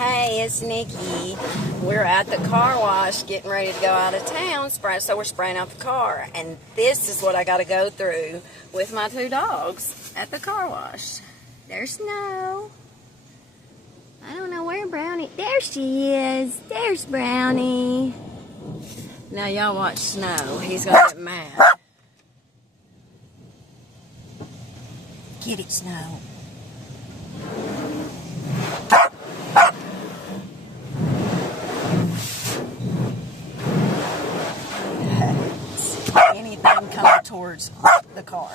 Hey, it's Nikki. We're at the car wash getting ready to go out of town, so we're spraying out the car. And this is what I got to go through with my two dogs at the car wash. There's Snow. I don't know where Brownie... There she is. There's Brownie. Now y'all watch Snow. He's going to get mad. Get it, Snow. Anything coming towards the car.